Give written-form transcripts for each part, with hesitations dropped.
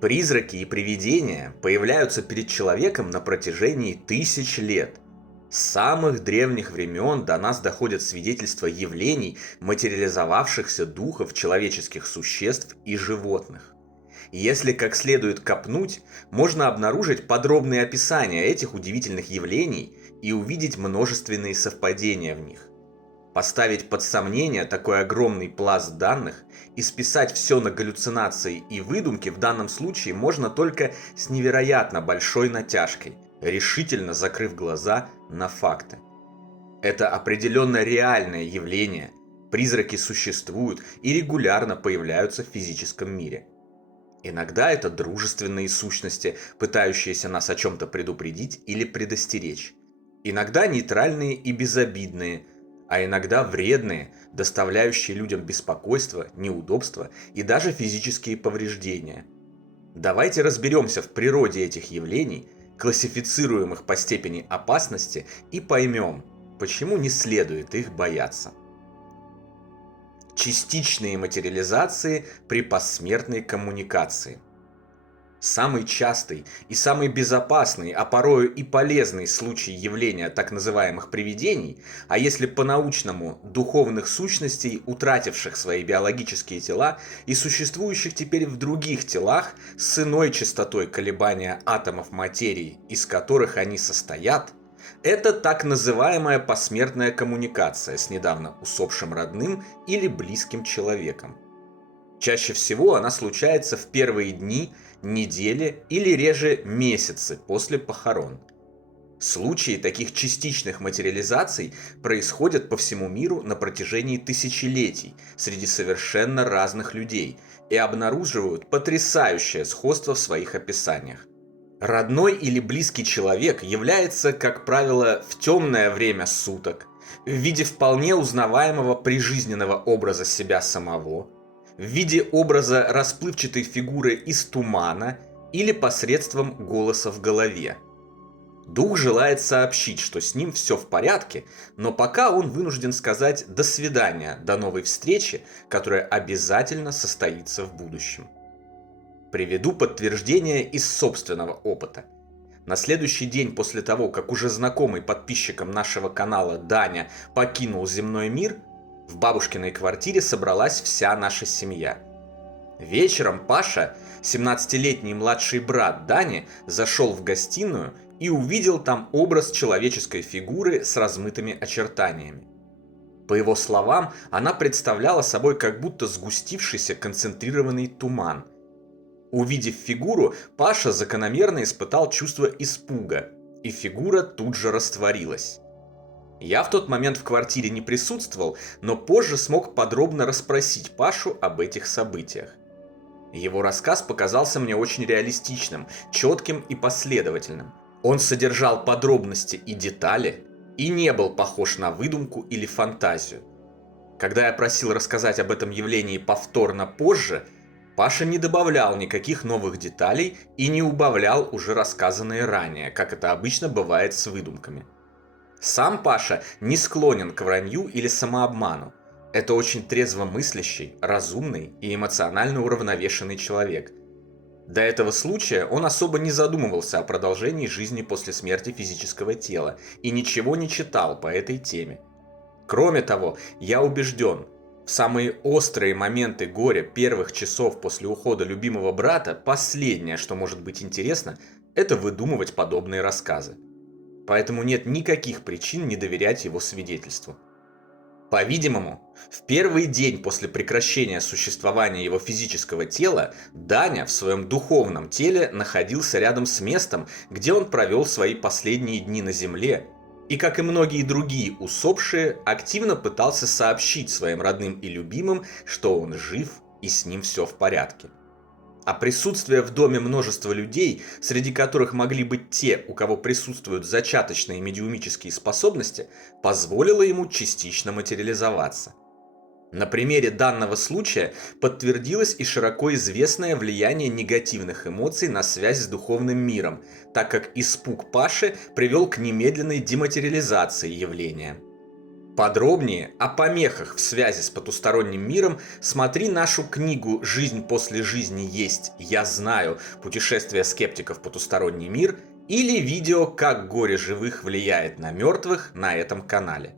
Призраки и привидения появляются перед человеком на протяжении тысяч лет. С самых древних времен до нас доходят свидетельства явлений материализовавшихся духов человеческих существ и животных. Если как следует копнуть, можно обнаружить подробные описания этих удивительных явлений и увидеть множественные совпадения в них. Поставить под сомнение такой огромный пласт данных и списать все на галлюцинации и выдумки в данном случае можно только с невероятно большой натяжкой, решительно закрыв глаза на факты. Это определенно реальное явление, призраки существуют и регулярно появляются в физическом мире. Иногда это дружественные сущности, пытающиеся нас о чем-то предупредить или предостеречь. Иногда нейтральные и безобидные, а иногда вредные, доставляющие людям беспокойство, неудобства и даже физические повреждения. Давайте разберемся в природе этих явлений, классифицируем их по степени опасности и поймем, почему не следует их бояться. Частичные материализации при посмертной коммуникации. Самый частый и самый безопасный, а порою и полезный случай явления так называемых привидений, а если по-научному духовных сущностей, утративших свои биологические тела и существующих теперь в других телах с иной частотой колебания атомов материи, из которых они состоят, это так называемая посмертная коммуникация с недавно усопшим родным или близким человеком. Чаще всего она случается в первые дни, недели или реже месяцы после похорон. Случаи таких частичных материализаций происходят по всему миру на протяжении тысячелетий среди совершенно разных людей и обнаруживают потрясающее сходство в своих описаниях. Родной или близкий человек является, как правило, в темное время суток, в виде вполне узнаваемого прижизненного образа себя самого, в виде образа расплывчатой фигуры из тумана или посредством голоса в голове. Дух желает сообщить, что с ним все в порядке, но пока он вынужден сказать «до свидания», до новой встречи, которая обязательно состоится в будущем. Приведу подтверждение из собственного опыта. На следующий день после того, как уже знакомый подписчикам нашего канала Даня покинул земной мир, в бабушкиной квартире собралась вся наша семья. Вечером Паша, 17-летний младший брат Дани, зашел в гостиную и увидел там образ человеческой фигуры с размытыми очертаниями. По его словам, она представляла собой как будто сгустившийся концентрированный туман. Увидев фигуру, Паша закономерно испытал чувство испуга, и фигура тут же растворилась. Я в тот момент в квартире не присутствовал, но позже смог подробно расспросить Пашу об этих событиях. Его рассказ показался мне очень реалистичным, четким и последовательным. Он содержал подробности и детали, и не был похож на выдумку или фантазию. Когда я просил рассказать об этом явлении повторно позже, Паша не добавлял никаких новых деталей и не убавлял уже рассказанные ранее, как это обычно бывает с выдумками. Сам Паша не склонен к вранью или самообману. Это очень трезво мыслящий, разумный и эмоционально уравновешенный человек. До этого случая он особо не задумывался о продолжении жизни после смерти физического тела и ничего не читал по этой теме. Кроме того, я убежден, в самые острые моменты горя первых часов после ухода любимого брата последнее, что может быть интересно, это выдумывать подобные рассказы. Поэтому нет никаких причин не доверять его свидетельству. По-видимому, в первый день после прекращения существования его физического тела Даня в своем духовном теле находился рядом с местом, где он провел свои последние дни на земле, и, как и многие другие усопшие, активно пытался сообщить своим родным и любимым, что он жив и с ним все в порядке. А присутствие в доме множества людей, среди которых могли быть те, у кого присутствуют зачаточные медиумические способности, позволило ему частично материализоваться. На примере данного случая подтвердилось и широко известное влияние негативных эмоций на связь с духовным миром, так как испуг Паши привел к немедленной дематериализации явления. Подробнее о помехах в связи с потусторонним миром смотри нашу книгу «Жизнь после жизни есть, я знаю. Путешествие скептиков в потусторонний мир» или видео «Как горе живых влияет на мертвых» на этом канале.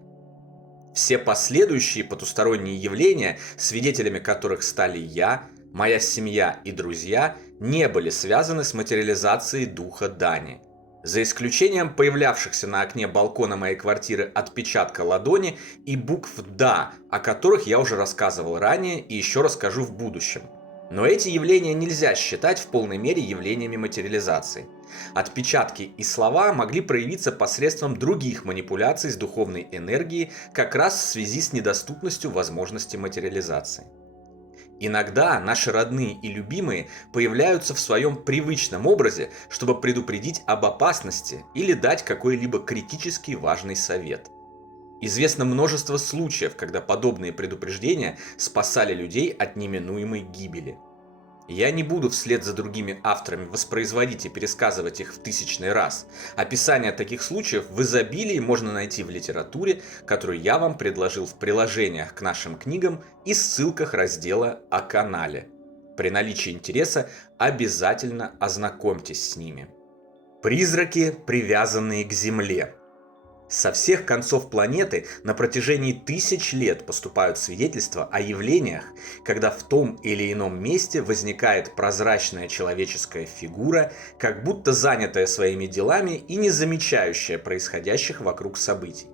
Все последующие потусторонние явления, свидетелями которых стали я, моя семья и друзья, не были связаны с материализацией духа Дани. За исключением появлявшихся на окне балкона моей квартиры отпечатка ладони и букв «Да», о которых я уже рассказывал ранее и еще расскажу в будущем. Но эти явления нельзя считать в полной мере явлениями материализации. Отпечатки и слова могли проявиться посредством других манипуляций с духовной энергией, как раз в связи с недоступностью возможности материализации. Иногда наши родные и любимые появляются в своем привычном образе, чтобы предупредить об опасности или дать какой-либо критически важный совет. Известно множество случаев, когда подобные предупреждения спасали людей от неминуемой гибели. Я не буду вслед за другими авторами воспроизводить и пересказывать их в тысячный раз. Описание таких случаев в изобилии можно найти в литературе, которую я вам предложил в приложениях к нашим книгам и ссылках раздела о канале. При наличии интереса обязательно ознакомьтесь с ними. Призраки, привязанные к Земле. Со всех концов планеты на протяжении тысяч лет поступают свидетельства о явлениях, когда в том или ином месте возникает прозрачная человеческая фигура, как будто занятая своими делами и не замечающая происходящих вокруг событий.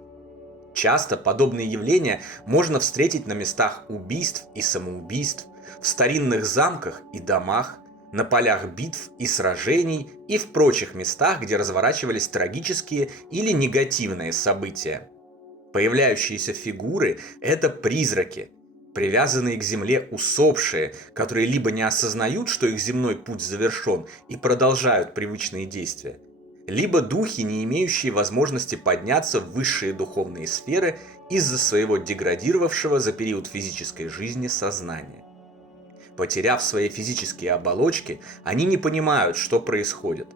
Часто подобные явления можно встретить на местах убийств и самоубийств, в старинных замках и домах, на полях битв и сражений и в прочих местах, где разворачивались трагические или негативные события. Появляющиеся фигуры – это призраки, привязанные к земле усопшие, которые либо не осознают, что их земной путь завершен и продолжают привычные действия, либо духи, не имеющие возможности подняться в высшие духовные сферы из-за своего деградировавшего за период физической жизни сознания. Потеряв свои физические оболочки, они не понимают, что происходит.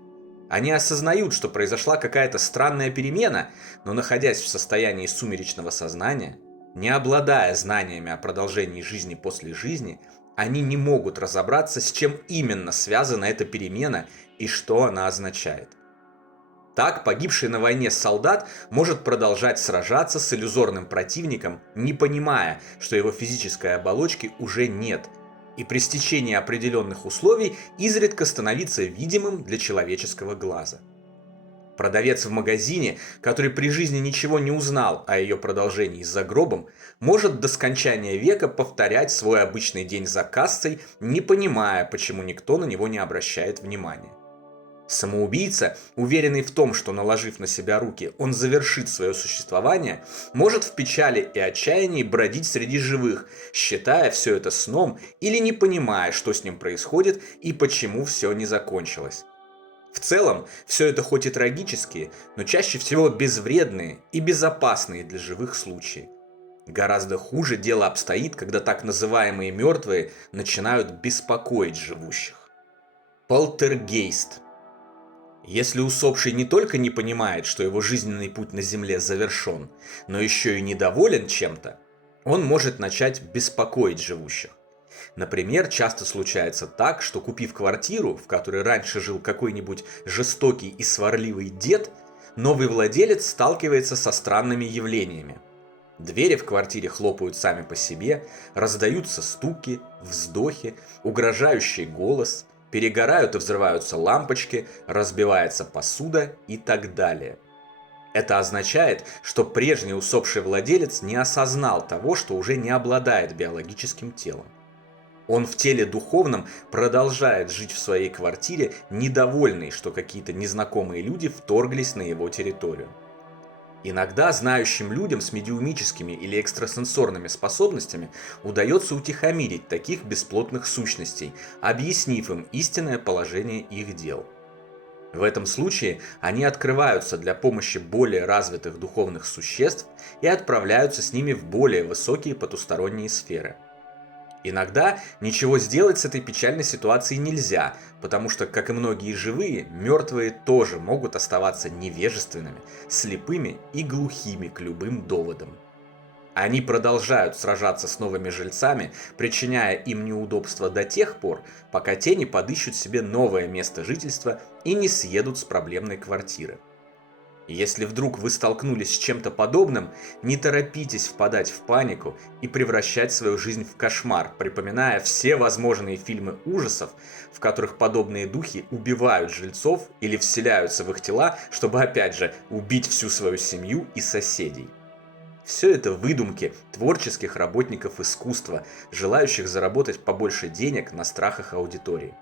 Они осознают, что произошла какая-то странная перемена, но находясь в состоянии сумеречного сознания, не обладая знаниями о продолжении жизни после жизни, они не могут разобраться, с чем именно связана эта перемена и что она означает. Так, погибший на войне солдат может продолжать сражаться с иллюзорным противником, не понимая, что его физической оболочки уже нет, и при стечении определенных условий изредка становиться видимым для человеческого глаза. Продавец в магазине, который при жизни ничего не узнал о ее продолжении за гробом, может до скончания века повторять свой обычный день за кассой, не понимая, почему никто на него не обращает внимания. Самоубийца, уверенный в том, что, наложив на себя руки, он завершит свое существование, может в печали и отчаянии бродить среди живых, считая все это сном или не понимая, что с ним происходит и почему все не закончилось. В целом, все это хоть и трагические, но чаще всего безвредные и безопасные для живых случаи. Гораздо хуже дело обстоит, когда так называемые мертвые начинают беспокоить живущих. Полтергейст. Если усопший не только не понимает, что его жизненный путь на Земле завершен, но еще и недоволен чем-то, он может начать беспокоить живущих. Например, часто случается так, что купив квартиру, в которой раньше жил какой-нибудь жестокий и сварливый дед, новый владелец сталкивается со странными явлениями. Двери в квартире хлопают сами по себе, раздаются стуки, вздохи, угрожающий голос, перегорают и взрываются лампочки, разбивается посуда и так далее. Это означает, что прежний усопший владелец не осознал того, что уже не обладает биологическим телом. Он в теле духовном продолжает жить в своей квартире, недовольный, что какие-то незнакомые люди вторглись на его территорию. Иногда знающим людям с медиумическими или экстрасенсорными способностями удается утихомирить таких бесплотных сущностей, объяснив им истинное положение их дел. В этом случае они открываются для помощи более развитых духовных существ и отправляются с ними в более высокие потусторонние сферы. Иногда ничего сделать с этой печальной ситуацией нельзя, потому что, как и многие живые, мертвые тоже могут оставаться невежественными, слепыми и глухими к любым доводам. Они продолжают сражаться с новыми жильцами, причиняя им неудобства до тех пор, пока те не подыщут себе новое место жительства и не съедут с проблемной квартиры. Если вдруг вы столкнулись с чем-то подобным, не торопитесь впадать в панику и превращать свою жизнь в кошмар, припоминая все возможные фильмы ужасов, в которых подобные духи убивают жильцов или вселяются в их тела, чтобы опять же убить всю свою семью и соседей. Все это выдумки творческих работников искусства, желающих заработать побольше денег на страхах аудитории.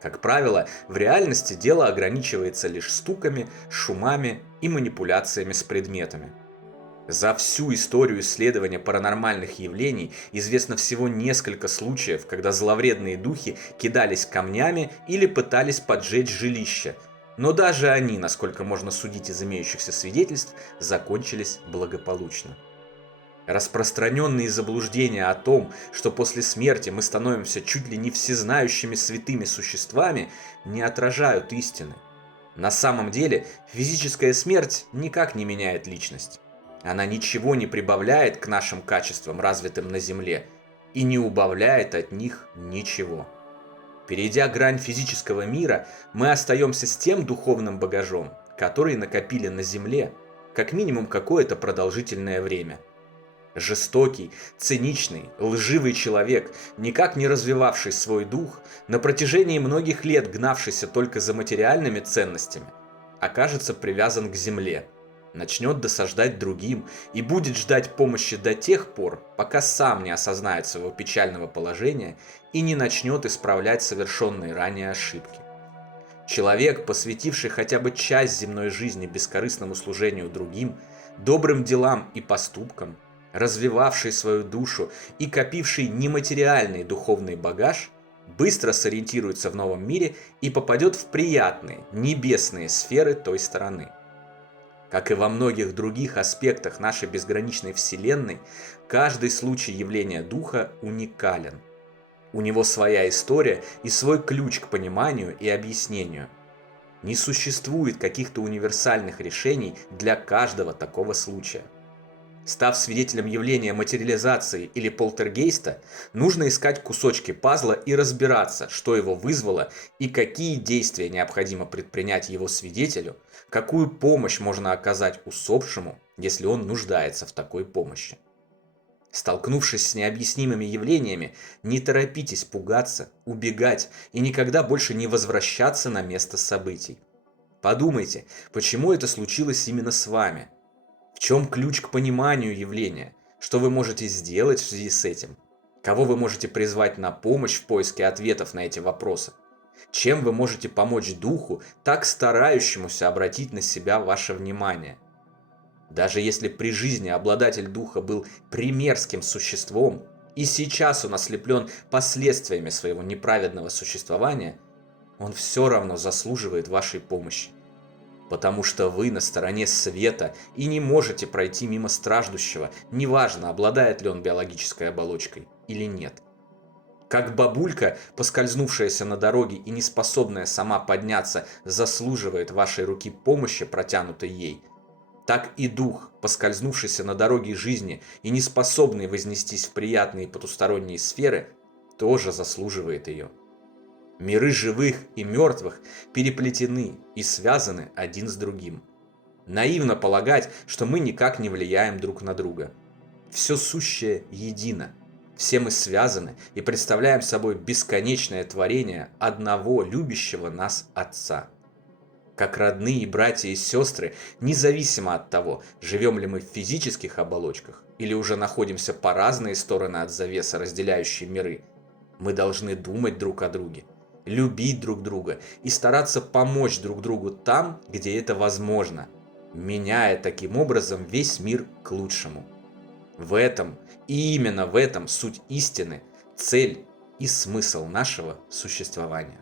Как правило, в реальности дело ограничивается лишь стуками, шумами и манипуляциями с предметами. За всю историю исследования паранормальных явлений известно всего несколько случаев, когда зловредные духи кидались камнями или пытались поджечь жилища, но даже они, насколько можно судить из имеющихся свидетельств, закончились благополучно. Распространенные заблуждения о том, что после смерти мы становимся чуть ли не всезнающими святыми существами, не отражают истины. На самом деле, физическая смерть никак не меняет личность. Она ничего не прибавляет к нашим качествам, развитым на Земле, и не убавляет от них ничего. Перейдя грань физического мира, мы остаемся с тем духовным багажом, который накопили на Земле, как минимум какое-то продолжительное время. Жестокий, циничный, лживый человек, никак не развивавший свой дух, на протяжении многих лет гнавшийся только за материальными ценностями, окажется привязан к земле, начнет досаждать другим и будет ждать помощи до тех пор, пока сам не осознает своего печального положения и не начнет исправлять совершенные ранее ошибки. Человек, посвятивший хотя бы часть земной жизни бескорыстному служению другим, добрым делам и поступкам, развивавший свою душу и копивший нематериальный духовный багаж, быстро сориентируется в новом мире и попадет в приятные, небесные сферы той стороны. Как и во многих других аспектах нашей безграничной Вселенной, каждый случай явления Духа уникален. У него своя история и свой ключ к пониманию и объяснению. Не существует каких-то универсальных решений для каждого такого случая. Став свидетелем явления материализации или полтергейста, нужно искать кусочки пазла и разбираться, что его вызвало и какие действия необходимо предпринять его свидетелю, какую помощь можно оказать усопшему, если он нуждается в такой помощи. Столкнувшись с необъяснимыми явлениями, не торопитесь пугаться, убегать и никогда больше не возвращаться на место событий. Подумайте, почему это случилось именно с вами? В чем ключ к пониманию явления? Что вы можете сделать в связи с этим? Кого вы можете призвать на помощь в поиске ответов на эти вопросы? Чем вы можете помочь духу, так старающемуся обратить на себя ваше внимание? Даже если при жизни обладатель духа был примерским существом, и сейчас он ослеплен последствиями своего неправедного существования, он все равно заслуживает вашей помощи. Потому что вы на стороне света и не можете пройти мимо страждущего, неважно, обладает ли он биологической оболочкой или нет. Как бабулька, поскользнувшаяся на дороге и не способная сама подняться, заслуживает вашей руки помощи, протянутой ей, так и дух, поскользнувшийся на дороге жизни и не способный вознестись в приятные потусторонние сферы, тоже заслуживает ее. Миры живых и мертвых переплетены и связаны один с другим. Наивно полагать, что мы никак не влияем друг на друга. Все сущее едино. Все мы связаны и представляем собой бесконечное творение одного любящего нас Отца. Как родные братья и сестры, независимо от того, живем ли мы в физических оболочках или уже находимся по разные стороны от завесы, разделяющей миры, мы должны думать друг о друге, любить друг друга и стараться помочь друг другу там, где это возможно, меняя таким образом весь мир к лучшему. В этом и именно в этом суть истины, цель и смысл нашего существования.